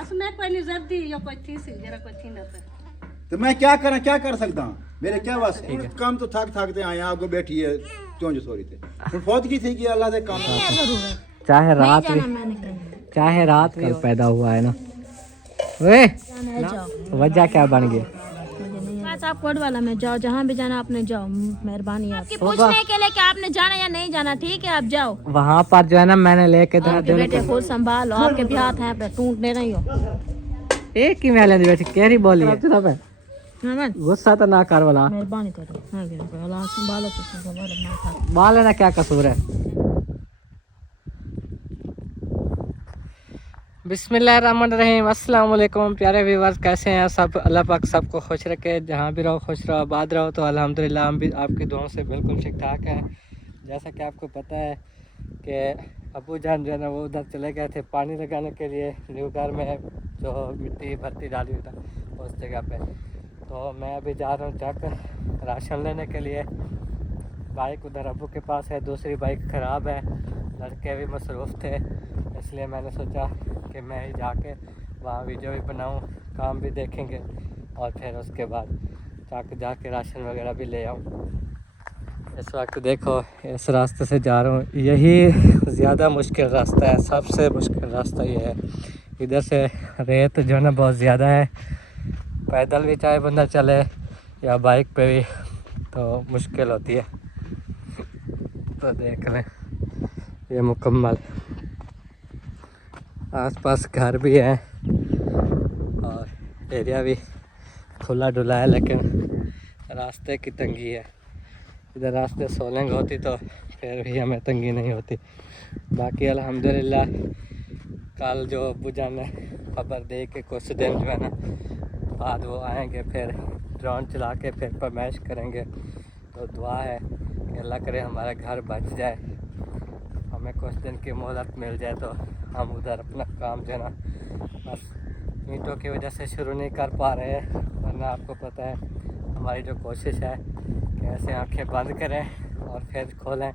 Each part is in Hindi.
उसमें कोई नहीं जल्दी या कोई थी सी जरा कोई थी ना तो मैं क्या कर सकता हूँ मेरे क्या बस काम तो थकते आए आगो बैठी है क्यों जो सोरी थे फिर फौज की थी कि अल्लाह से काम चाहे रात भी पैदा हुआ है ना वे वजह क्या बन गई आप कोड वाला में जाओ, जहाँ भी जाना आपने जाओ, मेहरबानी आपकी पूछने के लिए कि आपने जाना या नहीं जाना। ठीक है आप जाओ। वहाँ पर जो है ना मैंने लेके बेटे खुद संभालो, आपके भी हाथ हैं पे टूटने नहीं हो। एक ही मैंने बेटी कैरी बोली है गुस्सा तो ना कर वाला मेहरबानी करो। हां संभालो तो बाल है ना क्या कसूर है। बिस्मिल्लाहिर्रहमानिर्रहीम अस्सलाम वालेकुम प्यारे व्यूअर्स, कैसे हैं सब। अल्लाह पाक सबको खुश रखे, जहाँ भी रहो खुश रहो आबाद रहो। तो अल्हम्दुलिल्लाह हम भी आपकी दुआओं से बिल्कुल ठीक ठाक हैं। जैसा कि आपको पता है कि अबू जान जो है ना वो उधर चले गए थे पानी लगाने के लिए न्यू घर में जो मिट्टी भर्ती डाली हुई था उस जगह पे। तो मैं अभी जा रहा हूँ चक राशन लेने के लिए। बाइक उधर अबू के पास है, दूसरी बाइक ख़राब है, लड़के भी मसरूफ़ थे, इसलिए मैंने सोचा कि मैं ही जाके वहाँ वीडियो भी बनाऊँ, काम भी देखेंगे और फिर उसके बाद जाके राशन वगैरह भी ले आऊँ। इस वक्त देखो इस रास्ते से जा रहा हूँ, यही ज़्यादा मुश्किल रास्ता है, सबसे मुश्किल रास्ता ये है। इधर से रेत जो है ना बहुत ज़्यादा है, पैदल भी चाहे बंदा चले या बाइक पे भी तो मुश्किल होती है। तो देख लें ये मुकम्मल आसपास घर भी है और एरिया भी खुला डुला है, लेकिन रास्ते की तंगी है। इधर रास्ते सोलंग होती तो फिर भी हमें तंगी नहीं होती। बाकी अल्हम्दुलिल्लाह कल जो अब्बू जान ने खबर दे के कुछ दिन जो है ना बाद वो आएंगे, फिर ड्रोन चला के फिर फरमाइश करेंगे। तो दुआ है कि अल्लाह करे हमारा घर बच जाए, हमें कुछ दिन की मोहलत मिल जाए तो हम उधर अपना काम जो है ना बस ईंटों की वजह से शुरू नहीं कर पा रहे हैं, वरना आपको पता है हमारी जो कोशिश है कि ऐसे आंखें बंद करें और फिर खोलें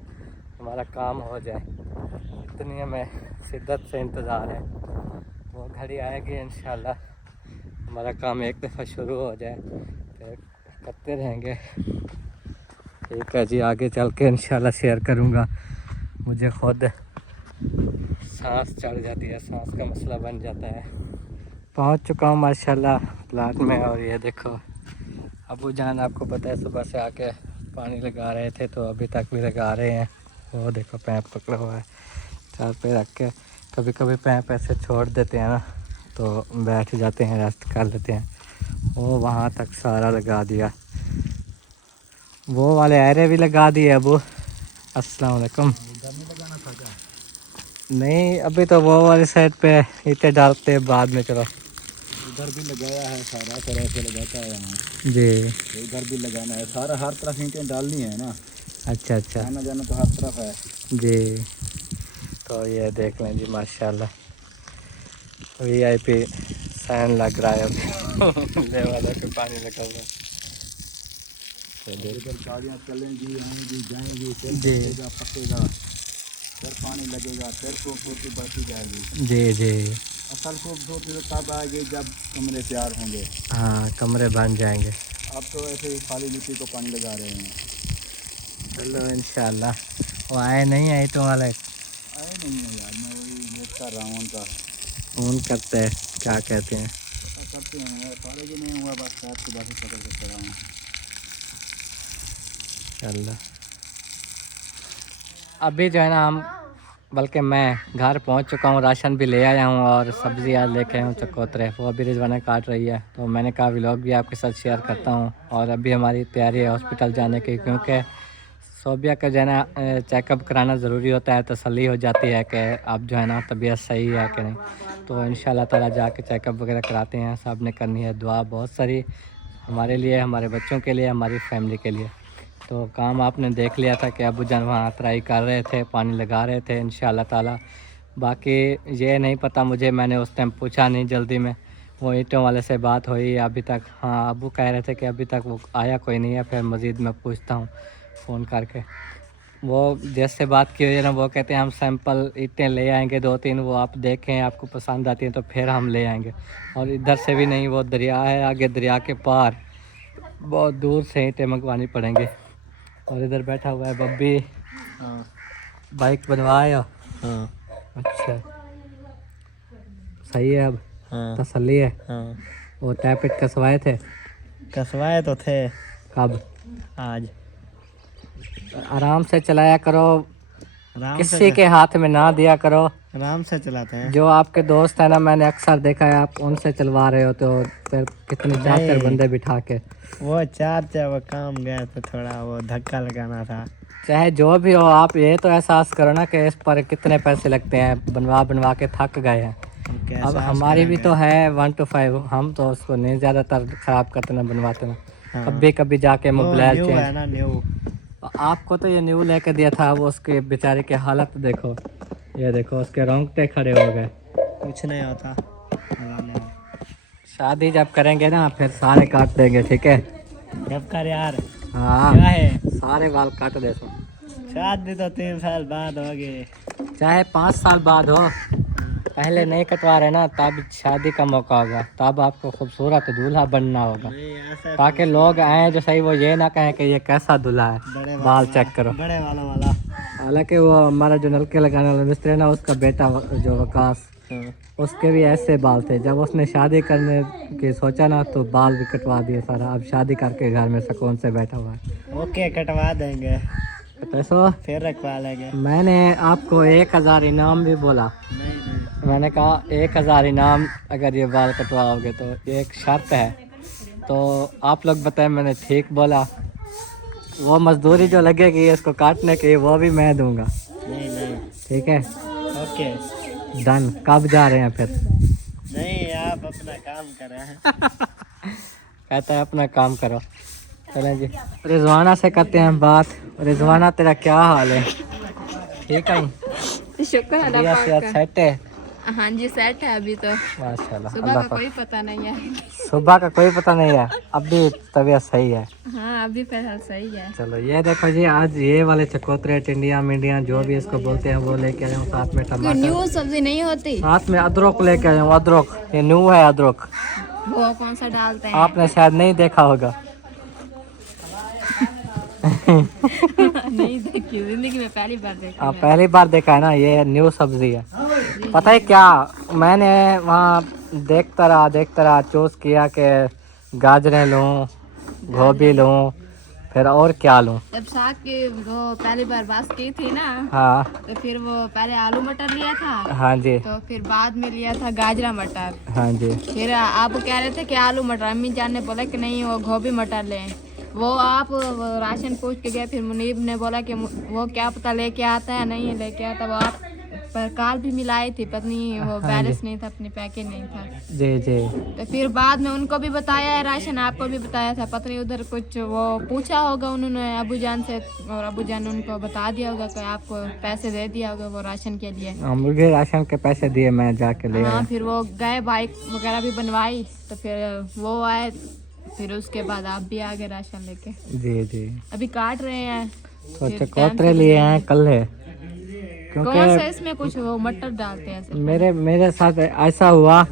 हमारा काम हो जाए। इतनी हमें शिद्दत से इंतज़ार है, वो घड़ी आएगी इंशाल्लाह हमारा काम एक दफ़ा शुरू हो जाए फिर करते रहेंगे। ठीक है जी, आगे चल के इंशाल्लाह शेयर करूँगा। मुझे खुद सांस चढ़ जाती है, सांस का मसला बन जाता है। पहुंच चुका हूँ माशाल्लाह प्लाट में और ये देखो अबू जान आपको पता है सुबह से आके पानी लगा रहे थे तो अभी तक भी लगा रहे हैं। वो देखो पैप पकड़ा हुआ है, चार पे रख के कभी कभी पैप ऐसे छोड़ देते हैं ना तो बैठ जाते हैं, रेस्ट कर लेते हैं। वो वहाँ तक सारा लगा दिया, वो वाले एरे भी लगा दिए अबू। अस्सलाम वालेकुम। नहीं अभी तो वो वाली साइड पे ईंटें डालते हैं बाद में। चलो उधर भी लगाया है सारा तरह से लगाता है यहाँ जी, तो उधर भी लगाना है सारा, हर तरफ ईंटें डालनी है ना। अच्छा अच्छा आना जाना तो हर तरफ है जी। तो ये देख लें जी माशाल्लाह VIP साइन लग रहा है ले वाला के पानी लगा हुआ है। इधर गाड़ियाँ चलेंगी आएंगी जाएंगी फिर जी पकेगा फिर पानी लगेगा फिर खूबसूरती बढ़ती जाएगी। जी जी असल खूबसूरती तो तब आएगी जब कमरे तैयार होंगे। हाँ कमरे बन जाएंगे। अब तो ऐसे ही खाली मिट्टी को पानी लगा रहे हैं। चलो इंशाल्लाह वो आए नहीं आए तो वाले आए नहीं है यार, मैं वही वेट कर रहा हूँ उनका। फ़ोन करते हैं क्या कहते हैं, पता करते हैं सारे भी नहीं हुआ, बस शायद सुबह से पता करते रहा हूँ। इंशाल्लाह अभी जो है ना हम बल्कि मैं घर पहुंच चुका हूं, राशन भी ले आया हूं और सब्ज़ी आज लेके आया हूँ चकोतरे, वो अभी रिजवाना काट रही है तो मैंने कहा व्लॉग भी आपके साथ शेयर करता हूं। और अभी हमारी तैयारी है हॉस्पिटल जाने की, क्योंकि सोबिया का जो है ना चेकअप कराना ज़रूरी होता है, तसल्ली हो जाती है कि अब जो है ना तबीयत सही है कि नहीं। तो इंशाल्लाह ताला जाके चेकअप वगैरह कराते हैं। सब ने करनी है दुआ बहुत सारी हमारे लिए, हमारे बच्चों के लिए, हमारी फैमिली के लिए। तो काम आपने देख लिया था कि अबू जान वहाँ ट्राई कर रहे थे, पानी लगा रहे थे इंशाल्लाह ताला। बाकी ये नहीं पता मुझे, मैंने उस टाइम पूछा नहीं जल्दी में, वो ईंटों वाले से बात हुई अभी तक। हाँ अबू कह रहे थे कि अभी तक वो आया कोई नहीं है, फिर मज़ीद मैं पूछता हूँ फ़ोन करके। वो जैसे बात की हुई है ना, वो कहते हैं हम सैंपल ईंटें ले आएंगे 2-3, वो आप देखें आपको पसंद आती हैं तो फिर हम ले आएंगे। और इधर से भी नहीं, वो दरिया है आगे, दरिया के पार बहुत दूर से ईंटें मंगवानी पड़ेंगे। और इधर बैठा हुआ है बब्बी। हाँ बाइक बनवाया? हाँ अच्छा, सही है अब? हाँ तसल्ली है? हाँ। वो टैप इट कसवाए थे? कसवाए तो थे। कब? आज। आराम से चलाया करो, आराम किसी के हाथ में ना दिया करो। आराम से चलाते हैं। जो आपके दोस्त है ना, मैंने अक्सर देखा है आप उनसे चलवा रहे हो तो फिर कितने 4 बंदे बिठा के। वो चार वो काम गए तो थोड़ा वो धक्का लगाना था। चाहे जो भी हो, आप ये तो एहसास करो ना कि इस पर कितने पैसे लगते हैं, बनवा के थक गए हैं। अब हमारी भी तो है 1 to 5, हम तो उसको नहीं ज़्यादातर ख़राब करते ना, बनवाते ना। हाँ। कभी कभी जाके मोबाइल न्यू है चेंज। ना, न्यू। आपको तो ये न्यू लेके दिया था, वो उसके बेचारे की हालत देखो, ये देखो उसके रोंगटे खड़े हो गए। कुछ नहीं होता। शादी जब करेंगे ना फिर सारे काट देंगे, ठीक है? जब कर यार। हाँ, क्या है? सारे बाल काट दे तो। शादी तो 3 साल बाद होगी। चाहे 5 साल बाद हो, पहले नहीं कटवा रहे ना, तब शादी का मौका होगा, तब आपको खूबसूरत दूल्हा बनना होगा, नहीं ऐसा ताकि लोग आए जो सही वो ये ना कहें कि ये कैसा दूल्हा है, बड़े बाल चेक करो। बड़े वाला। हालांकि वो हमारा जो नलके लगाने वाला मिस्त्री है ना, उसका बेटा जो वकास, हाँ। उसके भी ऐसे बाल थे। जब उसने शादी करने की सोचा ना तो बाल भी कटवा दिए सारा। अब शादी करके घर में सुकून से बैठा हुआ है। ओके, कटवा देंगे, तो फिर रखवा लेंगे। मैंने आपको 1000 इनाम भी बोला। नहीं। मैंने कहा 1000 इनाम अगर ये बाल कटवाओगे तो। ये एक शर्त है, तो आप लोग बताएं मैंने ठीक बोला? वो मजदूरी जो लगेगी इसको काटने की वो भी मैं दूंगा, नहीं। ठीक है? Okay done. कब जा रहे हैं फिर? नहीं, आप अपना काम कर रहे हैं। कहता है अपना काम करो। चलें जी, रिजवाना से करते हैं बात। रिजवाना तेरा क्या हाल है? ठीक है? शुक्र सेहत सेट है? हाँ जी, सेट है अभी तो। माशाल्लाह। सुबह का कोई पता नहीं है। सुबह का कोई पता नहीं है, अभी तबीयत सही है? हाँ, अभी फिलहाल सही है। चलो ये देखो जी, आज ये वाले चकोतरे, टिंडिया मिंडिया जो भी इसको बोलते हैं वो लेके आया हूँ, साथ में टमाटर, न्यू सब्जी नहीं होती, साथ में अदरक लेके आया हूँ। अदरक ये न्यू है अदरक, वो कौन सा डालते हैं? आपने शायद नहीं देखा होगा। नहीं देखी, जिंदगी में पहली बार देखा। आप पहली बार देखा है ना, ये न्यू सब्जी है। पता है क्या, मैंने वहाँ देखता रहा चूज़ किया कि गाजरें लूँ, गोभी लूँ, फिर और क्या लूँ। जब साग की वो पहली बार बात की थी ना, हाँ तो फिर वो पहले आलू मटर लिया था, हाँ जी, तो फिर बाद में लिया था गाजरा मटर। हाँ जी। फिर आप कह रहे थे कि आलू मटर, अम्मी जान ने बोला कि नहीं वो गोभी मटर लें। वो आप वो राशन पूछ के गए, फिर मुनीब ने बोला कि वो क्या पता लेके आता है नहीं लेके आता। वो आप पर कार भी मिलाई थी पत्नी, वो बैलेंस नहीं था, अपनी पैकेज नहीं था। जी जी। तो फिर बाद में उनको भी बताया है राशन, आपको भी बताया था। पत्नी उधर कुछ वो पूछा होगा उन्होंने अबू जान से, और अबू जान ने उनको बता दिया होगा कि आपको पैसे दे दिया होगा वो राशन के लिए। मुझे राशन के पैसे दिए, मैं जाके ले आया। हाँ, फिर वो गए, बाइक वगैरह भी बनवाई, तो फिर वो आए, फिर उसके बाद आप भी आ गए राशन लेके। जी जी। अभी काट रहे हैं तो चकोतरे लिए हैं कल है, कौन सा क्योंकि इसमें कुछ वो मटर डालते हैं ऐसे। मेरे साथ ऐसा हुआ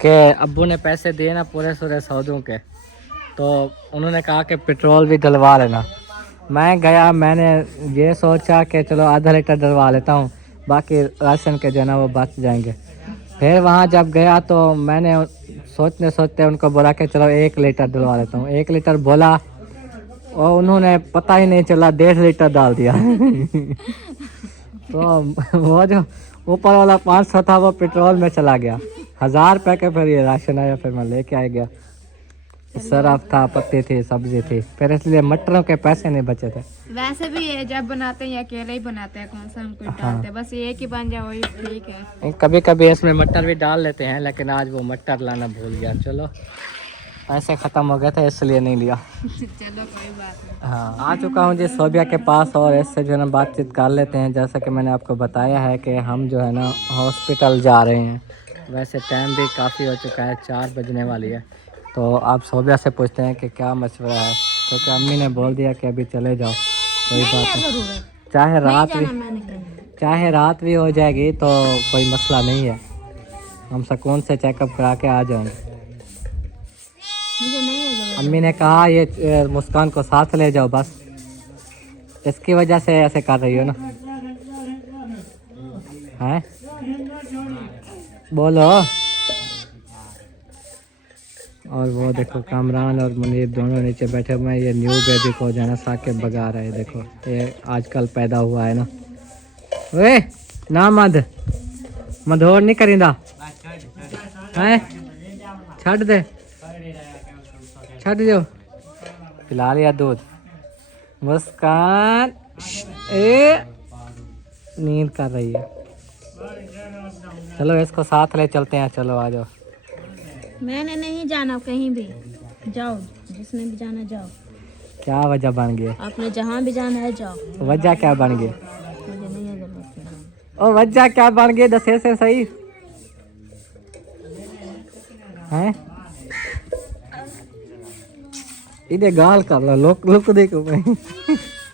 कि अब्बू ने पैसे दिए ना पूरे सौदों के, तो उन्होंने कहा कि पेट्रोल भी डलवा लेना। मैं गया, मैंने ये सोचा कि चलो आधा लीटर डलवा लेता हूँ, बाकी राशन के जो है ना वो बच जाएंगे। फिर वहाँ जब गया तो मैंने सोचते उनको बोला कि चलो 1 लीटर डलवा लेता हूँ। 1 लीटर बोला और उन्होंने पता ही नहीं चला 1.5 लीटर डाल दिया। तो वो जो ऊपर वाला 500 था वो पेट्रोल में चला गया। 1000 रुपये का फिर ये राशन आया, फिर मैं लेके आ गया। सरफ था, पत्ती थी, सब्जी थी, फिर इसलिए मटरों के पैसे नहीं बचे थे। वैसे भी ये जब बनाते हैं या अकेले ही बनाते हैं, कौन सा हम कुछ डालते हैं, बस एक ही बन जाए वही ठीक है। कभी कभी इसमें मटर भी डाल लेते हैं, लेकिन आज वो मटर लाना भूल गया। चलो पैसे ख़त्म हो गए थे इसलिए नहीं लिया। चलो कोई बात नहीं। हाँ, आ चुका हूँ जी सोबिया के पास, और इससे जो है ना बातचीत कर लेते हैं। जैसा कि मैंने आपको बताया है कि हम जो है ना हॉस्पिटल जा रहे हैं। वैसे टाइम भी काफ़ी हो चुका है, 4 बजने वाली है। तो आप सोबिया से पूछते हैं कि क्या मशवरा है, क्योंकि अम्मी ने बोल दिया कि अभी चले जाओ। कोई बात नहीं, चाहे रात नहीं भी जाना मैंने कहीं। चाहे रात भी हो जाएगी तो कोई मसला नहीं है, हम सुकून से चेकअप करा के आ जाएंगे। मुझे नहीं है जरूरत। अम्मी ने कहा ये मुस्कान को साथ ले जाओ, बस इसकी वजह से ऐसे कर रही हो ना, हैं? बोलो। और वो देखो कामरान और मुनीर दोनों नीचे बैठे हुए हैं। ये न्यू बेबी को जो है ना साकिब भगा रहे हैं। देखो ये आजकल पैदा हुआ है ना। वे ना मधोर नहीं करिंदा हैं, छड़ दे, छड़ दो, पिला लिया दूध। मुस्कान ए नींद कर रही है। चलो इसको साथ ले चलते हैं, चलो आ जाओ। मैंने नहीं जाना कहीं भी, जाओ जिसने भी जाना जाओ। क्या वजह बन गई? आपने जहाँ भी जाना है जाओ। वजह क्या बन गई? मुझे नहीं है जरूरत। ओ वजह क्या बन गई, दसे से सही हैं? इधर गाल कर लो, लोक देखो भाई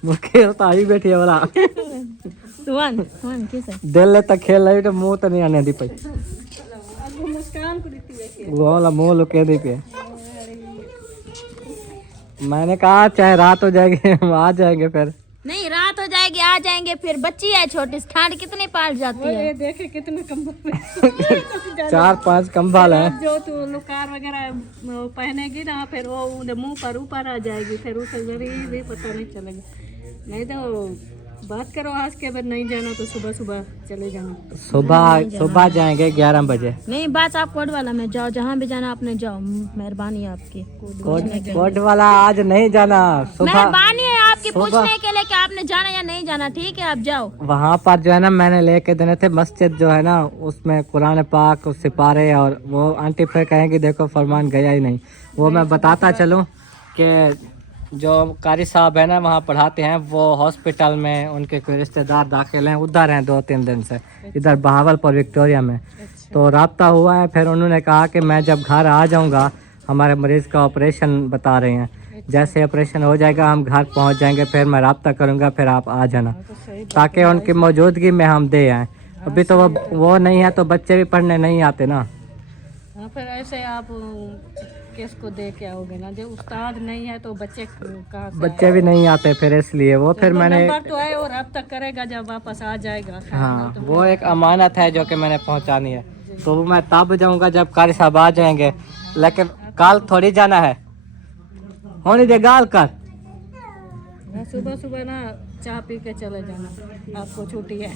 वो खेलता ही बैठी है वाला सुवन किस है? दिल तक खेल रही तो मुंह तो नहीं आने दी पाई, अब मुस्कान को देती है। वो वाला मुंह लुके दी पे। मैंने कहा चाहे रात हो जाएगी हम आ जाएंगे, फिर नहीं रात हो जाएगी आ जाएंगे, फिर बच्ची है छोटी, ठंड कितनी पाल जाती है। ये देखे कितने कंबल में 4-5 कंबल है। जो तू लुकार वगैरह पहनेगी ना, फिर वो मुंह पर ऊपर आ जाएगी, फिर उसे जरूरी भी पता नहीं चलेगा। नहीं तो बात करो आज के बाद नहीं जाना तो सुबह सुबह चले जाना। सुबह जाएंगे 11 बजे। नहीं बात आप कोड वाला में जाओ, जहाँ भी जाना आपने जाओ। मेहरबानी है आपकी, कोट वाला आज नहीं जाना, सुबह मेहरबानी है आपकी पूछने के लिए कि आपने जाना या नहीं जाना। ठीक है आप जाओ। वहाँ पर जो है ना मैंने लेके देने थे, मस्जिद जो है ना उसमें कुरान पाक सिपारे, और वो आंटी फिर कहेंगी देखो फरमान गया ही नहीं। वो मैं बताता चलूँ कि जो कारी साहब है ना वहाँ पढ़ाते हैं, वो हॉस्पिटल में उनके कोई रिश्तेदार दाखिल हैं, उधर हैं 2-3 दिन से, इधर बहावलपुर विक्टोरिया में। तो राब्ता हुआ है, फिर उन्होंने कहा कि मैं जब घर आ जाऊँगा, हमारे मरीज़ का ऑपरेशन बता रहे हैं, जैसे ऑपरेशन हो जाएगा हम घर पहुँच जाएंगे, फिर मैं राब्ता करूँगा, फिर आप आ जाना, ताकि उनकी मौजूदगी में हम दे आएँ। अभी तो वो नहीं है तो बच्चे भी पढ़ने नहीं आते ना। हाँ, फिर ऐसे आप किसको दे के आओगे ना, जब उस्ताद नहीं है तो बच्चे कहाँ से बच्चे भी नहीं आते, फिर इसलिए वो फिर मैंने नंबर तो है और अब तक करेगा जब वापस आ जाएगा। हाँ वो एक अमानत है जो कि मैंने पहुंचानी है। तो मैं तब जाऊंगा जब कारी साहब आ जाएंगे, लेकिन कल थोड़ी जाना है। होने दे गाल कर। सुबह सुबह ना चाय पी के चले जाना, आपको छुट्टी है।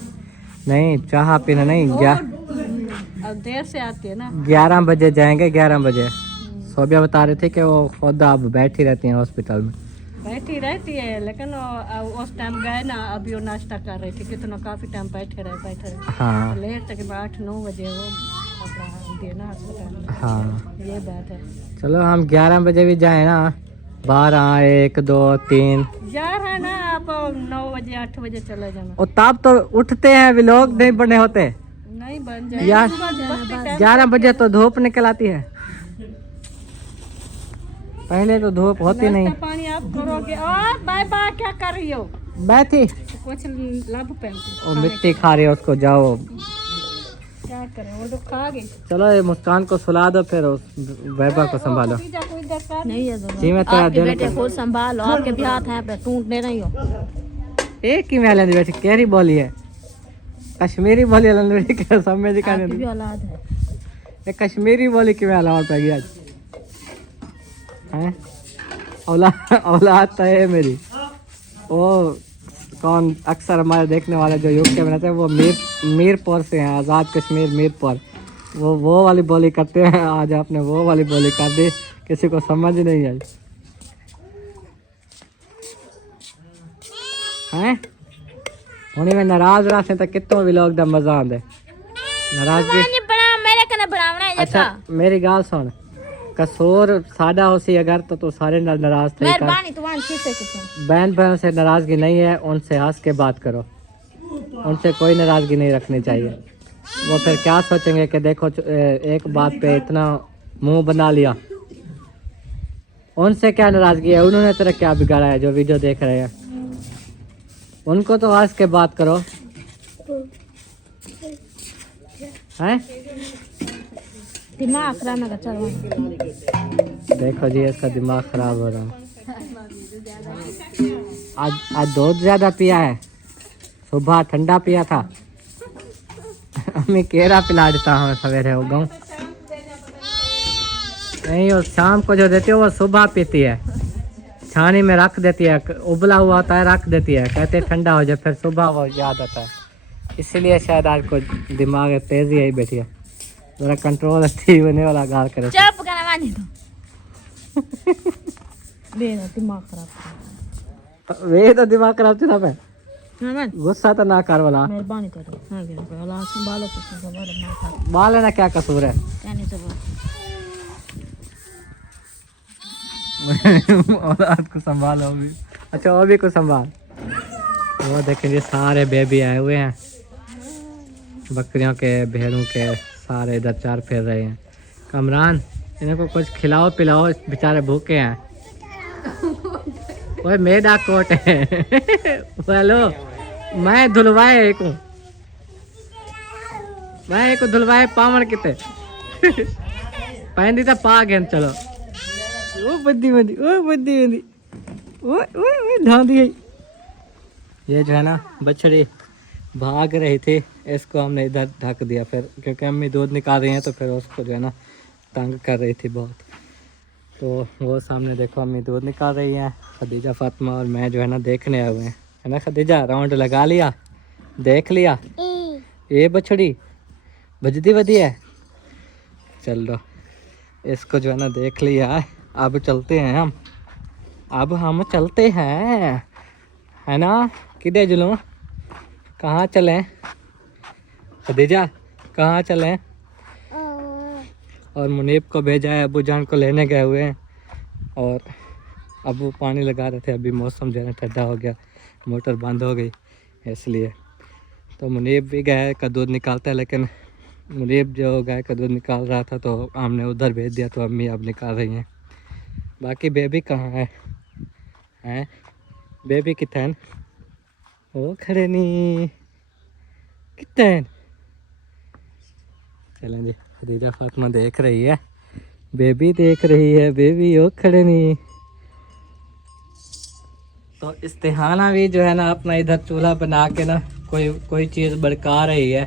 नहीं चाह पीना नहीं, अब देर से आती है ना। 11 बजे जाएंगे, 11 बजे। सोबिया बता रहे थे कि वो खुद अब बैठी रहती हैं हॉस्पिटल में। बैठी रहती है, लेकिन उस टाइम गए ना, अभी वो नाश्ता कर रही थी, कितना काफी टाइम बैठे रहे। हाँ लेट तक 8-9 बजे वो अपना दिए ना अस्पताल। हाँ ये बात है। चलो हम 11 बजे भी जाए ना, 12, 1, 2, 3 जा रहा है ना, आप 9 बजे 8 बजे चले जाना। और तब तो उठते हैं, भी लोग नहीं बने होते नहीं बन जाए यार। 11 बजे तो धूप निकल आती है, पहले तो धूप होती नहीं। पानी आप करोगे। और बाय बाय क्या कर रही हो? बैठी कुछ लब पहनती और मिट्टी खा रही है, उसको जाओ क्या करें, वो तो खा गई। चलो ये मुस्कान को सुला दो, फिर उस वैभव को संभालो। कोई दरकार नहीं है जरूरत। जी मैं तेरा आपके देने बेटे को संभालो, आपके भी हाथ हैं पे टूटने नहीं हो। एक ही महल बैठी केरी बोली है, कश्मीरी बोली लंदड़ी के समझ आपकी दिखाने भी औलाद है। ये कश्मीरी बोली की मैं अलावा पड़ गया हैं। औलाद तो है मेरी। वो कौन अक्सर हमारे देखने वाले जो यूके में रहते हैं, वो मीरपुर से हैं, आज़ाद कश्मीर मीरपुर। वो वाली बोली करते हैं। आज आपने वो वाली बोली कर दी, किसी को समझ नहीं आई हैं। उन्हीं में नाराज रहते तो कितों भी लोग दम मजा आंदे। नाराजगी मेरे कने बनावना है। अच्छा मेरी गाल सुन, कसूर सादा होसी अगर तो सारे नाराज थे। मेहरबानी तुम्हारी किसे किसे बहन बहन से नाराजगी नहीं है, उनसे हंस के बात करो, उनसे कोई नाराजगी नहीं रखनी चाहिए। वो फिर क्या सोचेंगे कि देखो एक बात पे इतना मुंह बना लिया। उनसे क्या नाराजगी है, उन्होंने तेरा क्या बिगाड़ा है जो वीडियो देख रहे हैं। उनको तो हंस के बात करो। हैं? दिमाग खराब ना कर, चलो। देखो जी इसका दिमाग खराब हो रहा है। आज दूध ज्यादा पिया है, सुबह ठंडा पिया था। अम्मी केरा पिला देता हूँ सवेरे हो गऊँ नहीं, और शाम को जो देती है वो सुबह पीती है, छानी में रख देती है, उबला हुआ होता है रख देती है, कहते ठंडा हो जाए, फिर सुबह वो याद आता है। इसीलिए शायद आज को दिमाग तेजी है बैठी है, जरा कंट्रोल अच्छी होने वाला गाल करे। चुप करना मानी तो दिमाग खराब वे तो दिमाग खराब थी ना पे, ना मन गुस्सा तो ना कर वाला। मेहरबानी करो। हां गया वाला संभालो तो संभालो ना था बाल है ना, क्या कसूर है? कहने से वो औलाद को संभालो भी। अच्छा वो भी को संभाल। वो देखें जी सारे बेबी आए हुए हैं, बकरियों के भेड़ों के, सारे इधर चार फेर रहे हैं। कमरान इन्हें को कुछ खिलाओ पिलाओ, बेचारे भूखे हैं। ओए मेरा कोट है। हेलो मैं धुलवाए एक हूँ, मैं एक धुलवाए पावड़ किते पहन दी था पा गए। चलो ओ बद्दी बद्दी, ओ बद्दी बद्दी, ओ ढांदी है। ये जो है ना बछड़ी भाग रही थी, इसको हमने इधर ढक दिया फिर, क्योंकि अम्मी दूध निकाल रही हैं तो फिर उसको जो है ना तंग कर रही थी बहुत। तो वो सामने देखो अम्मी दूध निकाल रही हैं, खदीजा फातिमा और मैं जो है ना देखने आए हुए हैं, है ना खदीजा? राउंड लगा लिया, देख लिया ये बछड़ी बजदी बदी है। चलो इसको जो है ना देख लिया, अब चलते हैं हम, अब हम चलते हैं, है ना? किधर जुलूं, कहाँ चलें खदीजा, कहाँ चलें? और मुनीब को भेजा है, अबू जान को लेने गए हुए हैं, और अबू पानी लगा रहे थे, अभी मौसम जो है ठंडा हो गया, मोटर बंद हो गई इसलिए। तो मुनीब भी गाय का दूध निकालता है, लेकिन मुनीब जो गाय का दूध निकाल रहा था तो हमने उधर भेज दिया, तो अम्मी अब निकाल रही हैं। बाकी बेबी कहाँ है? हैं बेबी कितन? ओ खड़े नहीं कितन। चलें जी, खदीजा फातिमा देख रही है, बेबी देख रही है, बेबी ओ खड़े नहीं। तो इस्तेहाना भी जो है ना अपना इधर चूल्हा बना के ना कोई चीज़ बड़का रही है।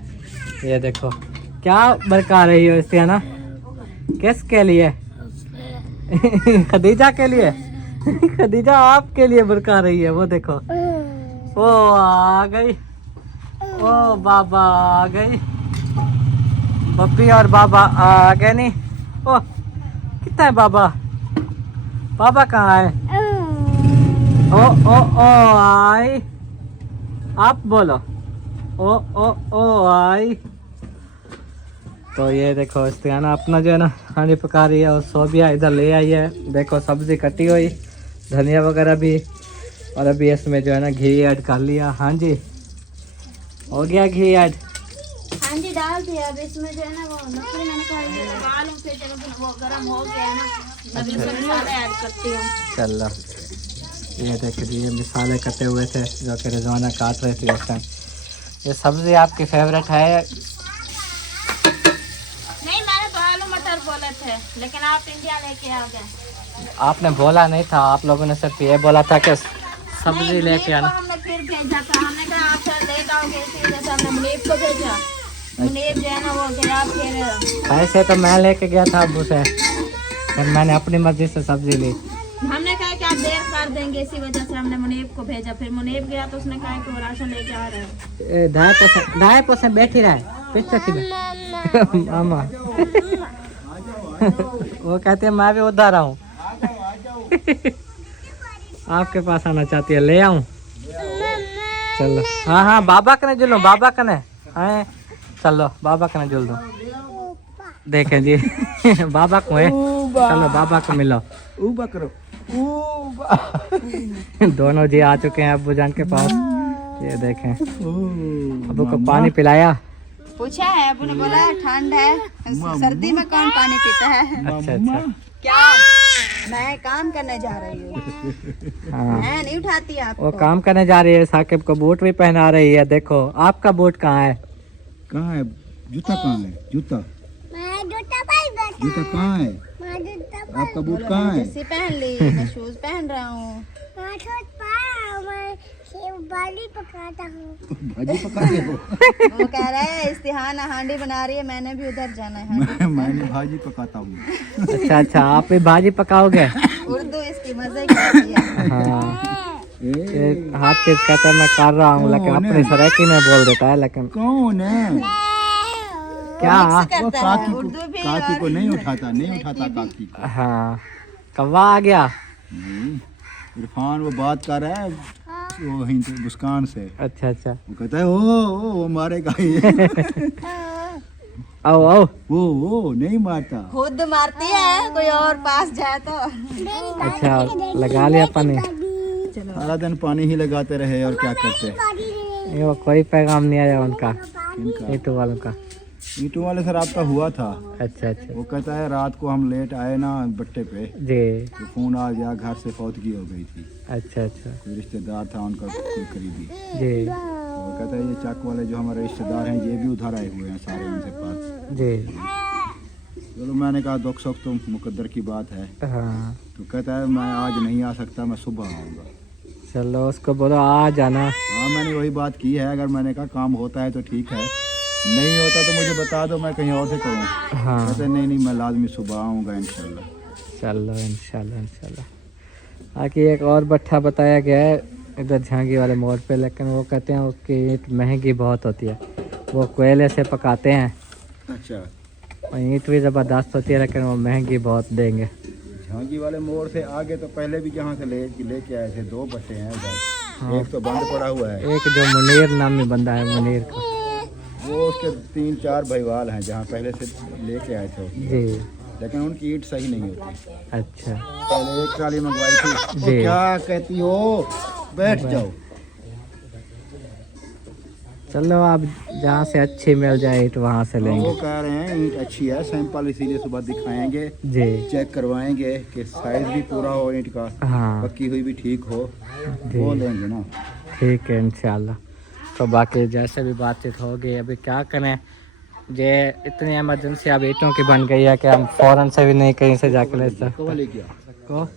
ये देखो क्या बड़का रही हो इस्तेहाना, किसके लिए? खदीजा के लिए। खदीजा आपके लिए बड़का रही है, वो देखो ओ आ गई, ओ बाबा आ गई, बब्बी और बाबा आ गए। नहीं ओ कितना है बाबा, बाबा कहाँ है? ओ आई, आप बोलो ओ आई। तो ये देखो इस्तियाना अपना जो है ना खाने पका रही है, और सोबिया इधर ले आई है। देखो सब्जी कटी हुई, धनिया वगैरह भी, और अभी इसमें जो है ना घी ऐड कर लिया। हाँ जी हो गया घी ऐड। हाँ जी डाल दिया। अब इसमें जो है ना वो मछली मैंने कहा लगा फिर जब वो गर्म हो गया है ना तब इसमें मसाले ऐड करती हूँ। चलो ये देखिए ये मसाले कटे हुए थे जो कि रिजवाना काट रहे थे उस टाइम। ये सब्ज़ी आपकी फेवरेट है? नहीं मैंने तो आलू मटर बोले थे, लेकिन आप इंडिया लेके आ गए। आपने बोला नहीं था, आप लोगों ने सिर्फ ये बोला था कि सब्ज़ी लेके आना। हमने फिर भेजा था, हमने कहा आप सर लेट आओगे, इसी वजह से हमने मुनीब को भेजा। मुनीब जो है ना वो गया, फिर ऐसे तो मैं लेके गया था अब्बू से, फिर मैंने अपनी मर्जी से सब्ज़ी ली। हमने कहा कि आप देर कर देंगे, इसी वजह से हमने मुनीब को भेजा। फिर मुनीब गया तो उसने कहा कि वो राशन लेके आ रहे हैं। 2.5% बैठी रहा है पीछे मामा। वो कहते हैं मैं भी उधर आऊँ। आपके पास आना चाहती है, ले आऊँ? चलो हाँ हाँ बाबा कने जुल, बाबा कने आए, चलो बाबा कने जुल दो। देखें जी बाबा को है, चलो बाबा को मिलो। ऊबा करो दोनों जी आ चुके हैं अब्बू जान के पास। ये देखें अब्बू को पानी पिलाया, पूछा है, अबू ने बोला ठंड है, सर्दी में कौन पानी पीता है। अच्छा अच्छा। क्या मैं काम करने जा रही हूँ, हाँ मैं नहीं उठाती आपको। वो काम करने जा रही है, साकिब को बूट भी पहना रही है। देखो आपका बूट कहाँ है? कहाँ है जूता? कहाँ है जूता? जूता कहाँ है? आपका बूट कहाँ है? जर्सी पहन ली, मैं शूज पहन रहा हूँ। भाजी पकाते हो? वो कह रहा है इस्तिहाना हांडी बना रही है, मैंने भी उधर जाना है। मैंने भाजी पकाता हूँ। अच्छा अच्छा, आप भी भाजी पकाओगे? उर्दू इसकी मजे की होती है। हाँ ये हर चीज कहते हैं मैं कर रहा हूँ, लेकिन अपनी सराइकी में बोल देता है। लेकिन कौन है? क्या? वो काकी को नहीं उठाता, नहीं उठाता काकी को। हाँ कौवा आ गया। नहीं, इरफान वो बात कर रहा है वो मुस्कान से। अच्छा अच्छा। वो कहता है वो मारेगा ये। आओ आओ। वो नहीं मारता, खुद मारती है, कोई और पास जाए तो। अच्छा लगा लिया पानी। सारा दिन पानी ही लगाते रहे और क्या करते। ये वो कोई पैगाम नहीं आया उनका, इनका ईटू वालों का। ईटू वाले से रब्ता हुआ था। अच्छा अच्छा वो कहता है रात को हम लेट आए ना बट्टे पे, जी। तो फोन आ गया घर से फौतगी हो गई थी। अच्छा अच्छा कोई रिश्तेदार था उनका, कोई करीबी। जी तो वो कहता है ये चक वाले जो हमारे रिश्तेदार हैं ये भी उधर आए हुए हैं सारे उनसे पास। जी। चलो मैंने कहा दुख सुख तो मुकद्दर की बात है। हाँ तो कहता है मैं आज नहीं आ सकता, मैं सुबह आऊँगा। चलो उसको बोलो आ जाना। हाँ मैंने वही बात की है, अगर मैंने कहा काम होता है तो ठीक है, नहीं होता तो मुझे बता दो, मैं कहीं और से करूँ। हाँ कहते नहीं मैं लाजमी सुबह आऊँगा इंशाल्लाह। चलो इंशाल्लाह इंशाल्लाह। बाकी एक और भट्ठा बताया गया है इधर झांगी वाले मोड़ पे, लेकिन वो कहते हैं उसकी ईंट महंगी बहुत होती है, वो कोयले से पकाते हैं। अच्छा, और ईंट भी ज़बरदस्त होती है, लेकिन वो महंगी बहुत देंगे। झांगी वाले मोड़ से आगे तो पहले भी जहाँ से लेके आए थे 2 भट्टे हैं उधर। एक तो बंद पड़ा हुआ है, एक जो मुनीर नामी बंदा है, मुनीर का, वो उसके 3-4 भाईवाल हैं जहाँ पहले से लेके आए थे, जी। लेकिन उनकी ईंट सही नहीं होती। अच्छा पहले एक ट्राली मंगवाई थी। जी। वो क्या कहती हो, बैठ जाओ। चलो आप जहाँ से अच्छी मिल जाए ईंट वहाँ से वो लेंगे। कह रहे हैं ईंट अच्छी है, सैंपल इसीलिए सुबह दिखाएंगे, जी चेक करवाएंगे कि साइज भी पूरा हो ईंट का, हाँ पक्की हुई भी ठीक हो, जी। वो लेंगे ना। ठीक है इंशाल्लाह। तो बाकी जैसे भी बातचीत होगी, अभी क्या करें, ये इतनी इमरजेंसी अब ईंटों की बन गई है कि हम फ़ौरन से भी नहीं कहीं से जाके ले सकते। कब ले गया? को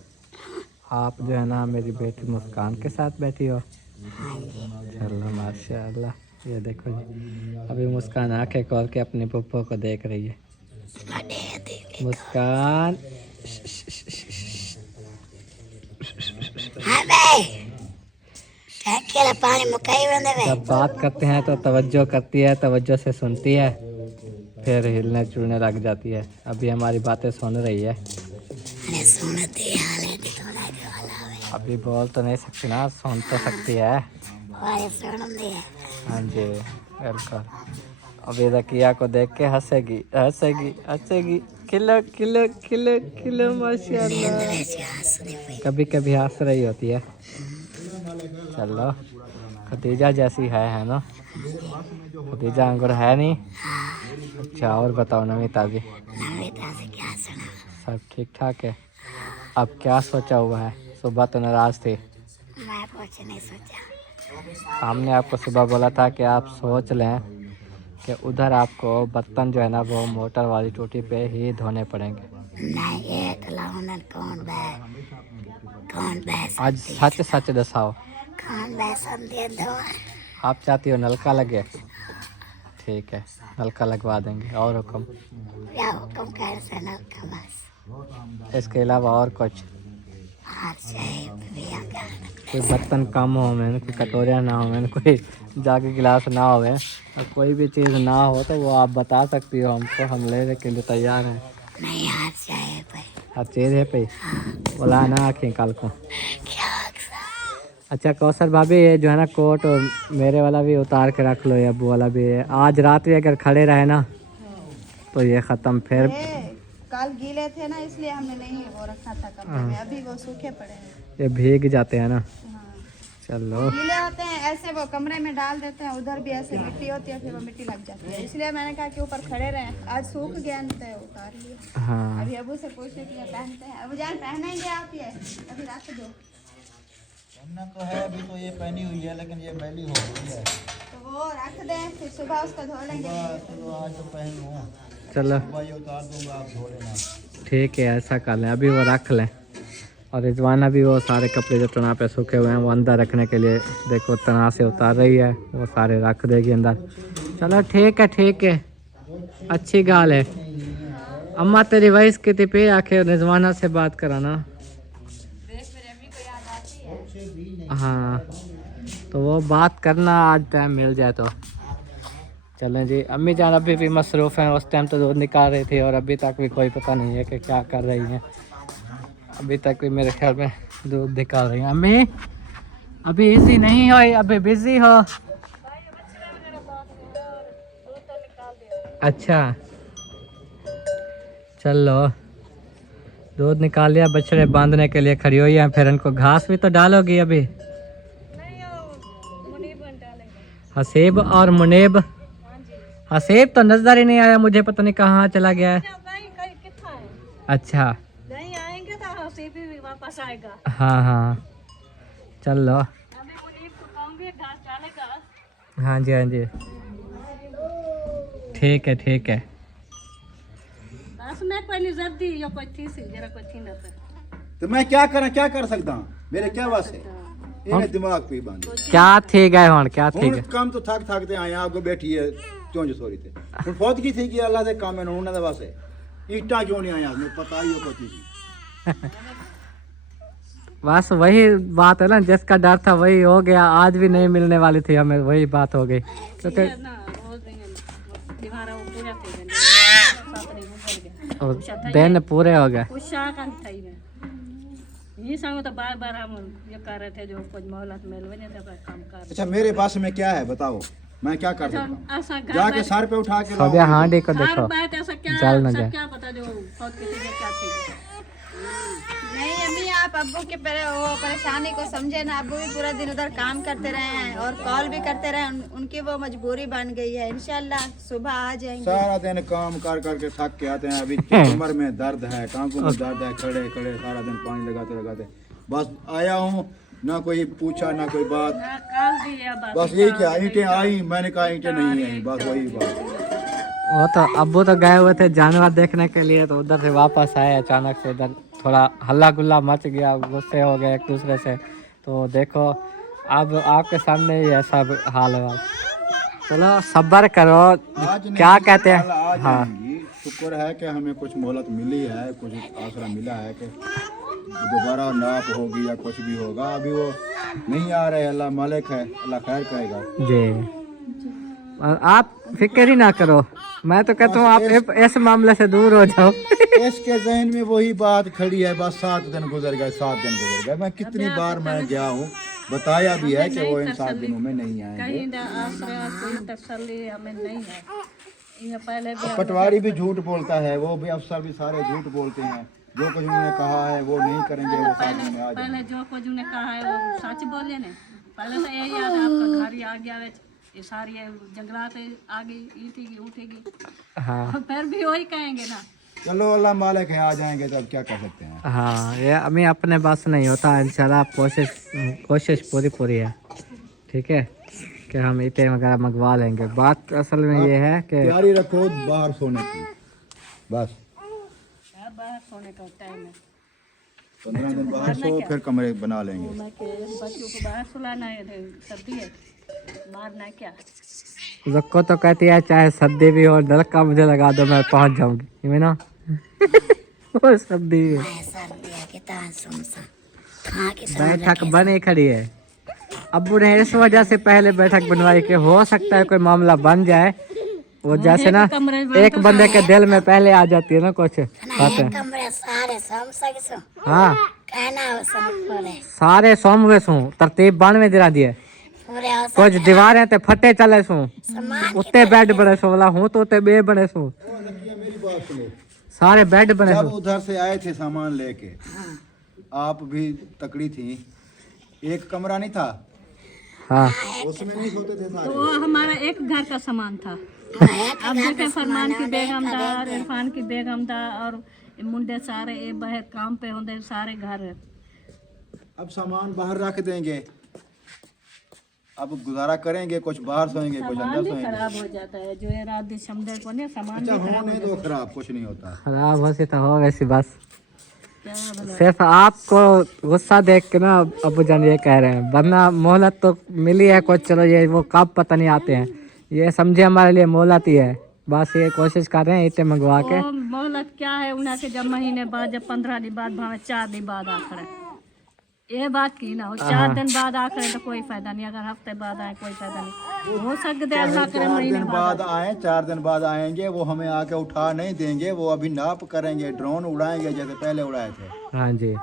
आप जो है ना मेरी बेटी मुस्कान के साथ बैठी हो। चलो माशाल्लाह। ये देखो जी, अभी मुस्कान आंखें खोल के अपने पप्पो को देख रही है। मुस्कान जब बात करते हैं तो तवज्जो करती है, तवज्जो से सुनती है, फिर हिलने जुलने लग जाती है। अभी हमारी बातें सुन रही है। अभी बोल तो नहीं सकती ना, सुन तो सकती है। हाँ जी बिल्कुल। अभी रकिया को देख के हंसेगी हंसेगी हंसेगी, खिलो खिलो खिलो खिलो माशाल्लाह। कभी कभी हंस रही होती है। चलो खदीजा जैसी है ना? खदीजा अंकुर है नहीं? अच्छा और बताओ नवी ताज़ी? सब ठीक ठाक है। अब क्या सोचा हुआ है? सुबह तो नाराज़ थी। मैं कुछ नहीं सोचा। हमने आपको सुबह बोला था कि आप सोच लें कि उधर आपको बर्तन जो है ना वो मोटर वाली टूटी पे ही धोने पड़ेंगे। नहीं एक लाउनन कौन बैस आज सच सच दसाओ, कौन बैसन दे दो। आप चाहती हो नलका लगे? ठीक है नलका लगवा देंगे। और हुक्म? या हुक्म कर सनल का बस। इसके अलावा और कुछ? हाथ चाहिए भैया का। कोई बर्तन कम हो मैंने, कोई कटोरियाँ ना हो मैंने, कोई जाके गिलास ना हो, और कोई भी चीज़ ना हो तो वो आप बता सकती हो हमको, हम लेने के लिए तैयार हैं। नहीं हाथ चाहिए भाई। हर चीज़ है पे बोला ना आँखें कल को। क्या अच्छा कौसर भाभी, ये जो है ना कोट मेरे वाला भी उतार के रख लो, ये अब्बू वाला भी है। आज रात भी अगर खड़े रहे ना तो ये ख़त्म। फिर कल गीले थे ना इसलिए हमने नहीं वो रखा था कपड़े में, अभी वो सूखे पड़े हैं। ये भीग जाते हैं ना। चलो गीले होते हैं ऐसे वो कमरे में डाल देते हैं, उधर भी ऐसे मिट्टी होती है, फिर वो मिट्टी लग जाती है, इसलिए मैंने कहा कि ऊपर खड़े रहे। आज सूख गया तो उतार लिया। हाँ अभी अबू से पूछने के लिए पहनते हैं। अबू जान पहनेंगे आप ये? अभी रख दो। पहनना तो है, अभी तो ये पहनी हुई है लेकिन ये मैली हो गई है, तो वो रख दें, फिर सुबह उसको धो लेंगे। चलो आज तो पहन लूँ, चलो सुबह ये उतार दूंगा, आप धो लेना। ठीक है, ऐसा कर लें, अभी वो रख लें। और रिजवाना भी वो सारे कपड़े जो तना पे सूखे हुए हैं वो अंदर रखने के लिए देखो तना से उतार रही है, वो सारे रख देगी अंदर। चलो ठीक है, अच्छी गाल है। अम्मा तेरी वॉइस कितनी पे आके रिजवाना से बात कराना। हाँ तो वो बात करना आज टाइम मिल जाए तो। चलें जी, अम्मी जान अभी भी मसरूफ़ हैं, उस टाइम तो दूध निकाल रही थी और अभी तक भी कोई पता नहीं है कि क्या कर रही हैं। अभी तक भी मेरे ख्याल में दूध निकाल रही हैं। अम्मी अभी इजी नहीं हो, अभी बिजी हो? अच्छा चलो, दूध निकाल लिया, बछड़े बांधने के लिए खड़ी हुई है, फिर इनको घास भी तो डालोगी अभी? हसीब और मुनीब, हसीब तो नजर ही नहीं आया मुझे, पता नहीं कहाँ चला गया है। अच्छा नहीं आएंगे तो हसीब भी वापस आएगा। हाँ चलो। अभी मुनीब को कहूंगी घास डालेगा। हाँ जी ठीक है। बस मैं कोई नहीं जल्दी या कोई थी सी जरा कोई थी ना तो मैं क्या कर सकता हूँ, मेरे क्या वास है, इन्हें दिमाग पे बांध। क्या थी गए हूँ, क्या थी गए? काम तो थकते आए आपको बैठी है चौंज सोरी थे, ਹੁਣ ਫੌਤ ਕੀ थी कि अल्लाह से काम है ਉਹਨਾਂ ਦੇ ਵਾਸਤੇ ईटा क्यों नहीं आया, मुझे पता ही हो पति थी। बस वही बात है ना, जिसका डर था वही हो गया, आज भी नहीं मिलने वाली थी हमें, वही बात हो गई क्योंकि दिन पूरे हो गए। ये संग तो बार बार हम ये कर रहे थे जो कुछ मोहलत मिलवे नहीं था काम कर। अच्छा मेरे पास में क्या है बताओ, मैं क्या कर सकता हूँ? ऐसा जाके सर पे उठा के अबे हाँ देखो हर बात ऐसा क्या जल न सब जाए। क्या पता जो बहुत किसी के क्या थी। नहीं अम्मी, आप अब्बू के वो परेशानी को समझे ना। अब्बू भी पूरा दिन उधर काम करते रहे हैं और कॉल भी करते रहे, उनकी वो मजबूरी बन गई है। इंशाल्लाह सुबह आ जाएंगे। सारा दिन काम कर करके थक के आते हैं, अभी कमर में दर्द है, टांगों में दर्द है, खड़े खड़े सारा दिन पानी लगाते बस आया हूँ, ना कोई पूछा ना कोई बात, ना कल भी है बस यही क्या ईंटें आई, मैंने कहा ईंटें नहीं आई, बस वही बात। वो तो अब्बू तो गए हुए थे जानवर देखने के लिए, तो उधर से वापस आए अचानक से, इधर थोड़ा हल्ला गुल्ला मच गया, गुस्से हो गए एक दूसरे से। तो देखो अब आपके सामने ही ऐसा हाल है। चलो सब्र करो, क्या कहते हैं। हाँ शुक्र है कि हमें कुछ मोहलत मिली है, कुछ आसरा मिला है कि दोबारा नाप होगी या कुछ भी होगा। अभी वो नहीं आ रहे, अल्लाह मालिक है, अल्लाह खैर करेगा जी। आप फिक्र ही ना करो, मैं तो कहता हूँ आप इस मामले से दूर हो जाओ। इसके जहन में वही बात खड़ी है, बस 7 दिन गुजर गए। मैं कितनी बार मैं गया हूँ, बताया भी है कि वो इन 7 दिनों में नहीं आएंगे। कहीं आसरा कोई तसल्ली हमें नहीं है। ये पहले भी पटवारी भी झूठ बोलता है, वो भी अफसर भी सारे झूठ बोलते हैं, जो कुछ उन्होंने कहा है वो नहीं करेंगे, वो 7 दिन में आ जाएंगे। पहले जो कुछ उन्हें कहा है वो सच बोले ने। पहले तो यही याद है आपका घर ही आ गया, ये सारी जंगलात आ गई, ईटेगी उठेगी। हाँ फिर भी वही कहेंगे ना। चलो अल्लाह मालिक है, आ जाएंगे तो अब क्या कर सकते हैं। हाँ, ये हमें अपने बस नहीं होता, इंशाल्लाह कोशिश पूरी है। ठीक है कि हम ईंटें वगैरह मंगवा लेंगे। बात असल में ये है कि तैयारी रखो बाहर सोने की, बस बाहर सोने का टाइम है। 15 दिन बाहर सो, फिर कमरे बना लेंगे। मैं के बच्चों को बाहर सुलाना है, सर्दी है, मारना क्या। रखो तो कहती है चाहे सर्दी भी हो, नलका मुझे लगा दो, मैं पहुंच जाऊंगी। मैं ना वो सर्दी बैठक बने खड़ी है। अब्बू ने इस वजह से पहले बैठक बनवाई कि हो सकता है कोई मामला बन जाए, वो जैसे ना एक बंदे के दिल में पहले आ जाती है ना कुछ बातें। हाँ सारे सोमवे सू तरतीब बानवे दिरा दिए, कुछ दीवारें ते फटे चले सू, उत्ते बेड बने सो वाला हूँ तो उत्ते बे बने सू, मेरी बात सुनो, सारे बेड बने जब सू। उधर से आए थे सामान लेके, आप भी तकड़ी थी, एक कमरा नहीं था, हाँ उसमें नहीं सोते थे तो सारे। वो हमारा एक घर का सामान था। अब देखे फरमान की बेगम था, इरफान की बेगम था, और मुंडे सारे ये बाहर काम पे होंगे सारे घर। अब सामान बाहर रख देंगे, अब गुजारा करेंगे, कुछ बाहर सोएंगे, कुछ सामान अंदर भी सोएंगे। खराब हो जाता है जो ये रात दिन समझे को नहीं, सामान अच्छा भी खराब होने हो दो खराब, कुछ नहीं होता। खराब हो सी तो हो वैसी बस। जाता है। सिर्फ आपको गुस्सा देख के ना अबू जान ये कह रहे हैं, वरना मोहलत तो मिली है कुछ, चलो ये वो कब पता नहीं आते हैं, ये समझे हमारे लिए मोहलत ही है। बस ये कोशिश कर रहे हैं इतने मंगवा के। वो मोहलत क्या है उन्हें के, जब महीने बाद, जब 15 दिन बाद, भावे 4 दिन बाद आखिर ये बात की ना हो, 4 दिन बाद आखिर तो कोई फायदा नहीं, अगर हफ्ते बाद आए कोई फायदा नहीं हो सकता है। अल्लाह करे 4 महीने दिन बाद आए, 4 दिन बाद आएंगे, वो हमें आके उठा नहीं देंगे, वो अभी नाप करेंगे, ड्रोन उड़ाएंगे जैसे पहले उड़ाए थे। हाँ जी,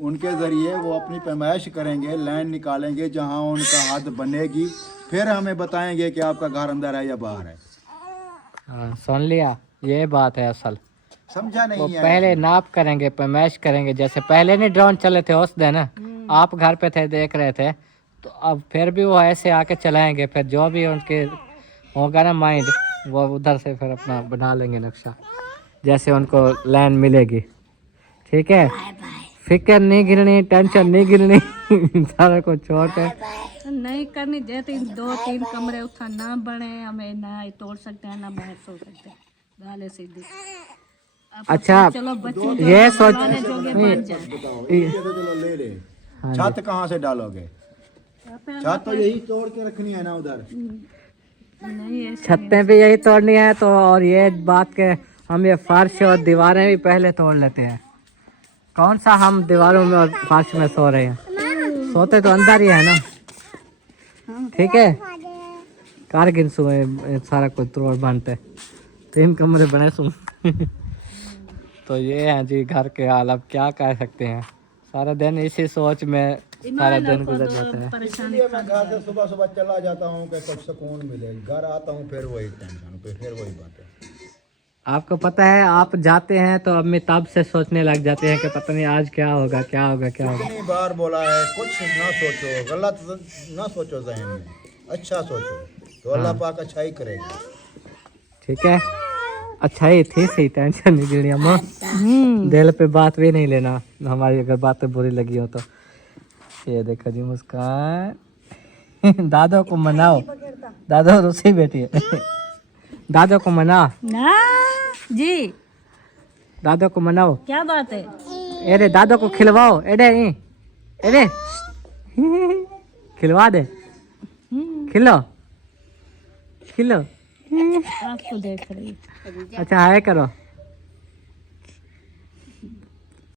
उनके जरिए वो अपनी पैमाइश करेंगे, लाइन निकालेंगे, जहाँ उनका हद बनेगी फिर हमें बताएंगे कि आपका घर अंदर है या बाहर है। हाँ सुन लिया, ये बात है असल। समझा वो नहीं है? पहले नाप करेंगे, पैमाइश करेंगे, जैसे पहले नहीं ड्रोन चले थे उस दिन, आप घर पे थे देख रहे थे, तो अब फिर भी वो ऐसे आके चलाएंगे, फिर जो भी उनके होगा ना माइंड, वो उधर से फिर अपना बना लेंगे नक्शा, जैसे उनको लाइन मिलेगी। ठीक है, फिक्र नहीं गिरनी, टेंशन नहीं गिरनी सारा कुछ छोड़ के नहीं करनी, जैसे 2-3 कमरे उठा ना बने, हमें ना ही तोड़ सकते हैं ना बाहर सो सकते हैं, गाले सीधी। अब अच्छा, चलो बच्चे ये सोच जोगे बन जाए। ये तो चलो ले ले। छत कहाँ से डालोगे? छत तो यही तोड़ के रखनी है ना उधर। नहीं है छतें भी यही तोड़नी है तो, और ये बात के हम ये फर्श और दीवारें भी पहले तोड़ लेते हैं। कौन सा हम दीवारों में और फर्श में सो रहे हैं, सोते तो अंदर ही है ना। ठीक है, कारगिल सोए सारा कुछ तोड़ बनते, 3 कमरे बने सुन तो ये है जी घर के हाल। अब क्या कह सकते हैं, सारा दिन इसी सोच में सारा दिन गुजर जाता है। परेशानी। इसलिए मैं घर से सुबह सुबह चला जाता हूँ कि कुछ सुकून मिले, घर आता हूँ फिर वही टेंशन, फिर वही बातें। आपको पता है, आप जाते हैं तो अम्मी तब से सोचने लग जाते हैं कि पता नहीं आज क्या होगा क्या होगा क्या होगा। कितनी बार बोला है, कुछ ना सोचो, गलत ना सोचो, जहन में अच्छा सोचो तो अल्लाह पाक अच्छा ही करेगा। ठीक है, अच्छा ही थी, सही, टेंशन नहीं लेनी अम्मा, दिल पे बात भी नहीं लेना, हमारी अगर बातें बुरी लगी हो तो। ये देखो जी मुस्कान दादो को मनाओ, दादो रुसी बेटी है दादो को मना, ना जी, दादो को मनाओ। क्या बात है? अरे दादो को खिलवाओ, एडे अरे खिलवा दे, खिलो खिलो। आपको देख रही। अच्छा हाय करो।